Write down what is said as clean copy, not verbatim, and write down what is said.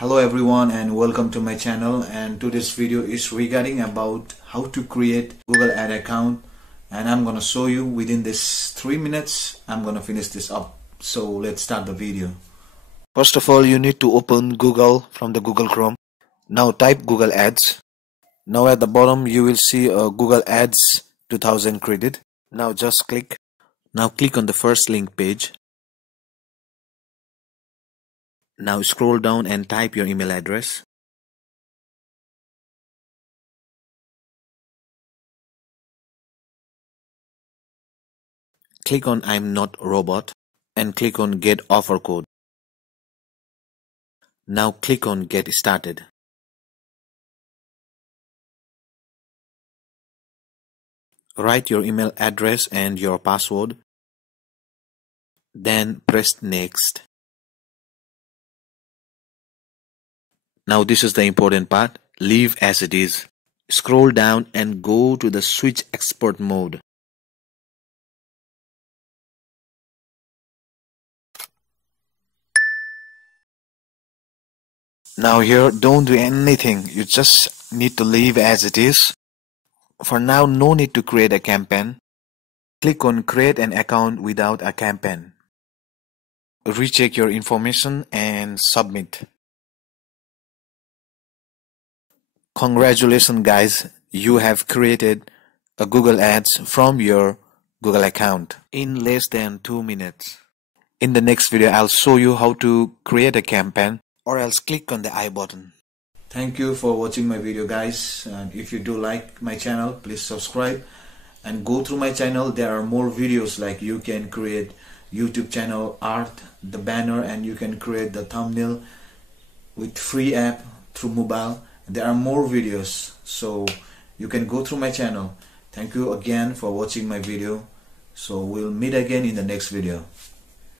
Hello everyone and welcome to my channel, and today's video is regarding about how to create Google ad account, and I'm gonna show you within this 3 minutes. I'm gonna finish this up, so let's start the video. First of all, you need to open Google from the Google Chrome. Now type Google Ads. Now at the bottom you will see a Google Ads 2000 credit. Now just click. Now click on the first link page. Now scroll down and type your email address. Click on I'm not robot and click on get offer code. Now click on get started. Write your email address and your password. Then press next. Now this is the important part. Leave as it is. Scroll down and go to the switch export mode. Now here, don't do anything. You just need to leave as it is. For now, no need to create a campaign. Click on create an account without a campaign. Recheck your information and submit. Congratulations guys, you have created a Google Ads from your Google account in less than 2 minutes. In the next video, I'll show you how to create a campaign, or else click on the I button. Thank you for watching my video guys, and if you do like my channel, please subscribe and go through my channel. There are more videos, like you can create YouTube channel art, the banner, and you can create the thumbnail with free app through mobile. There are more videos, so you can go through my channel. Thank you again for watching my video. So we'll meet again in the next video.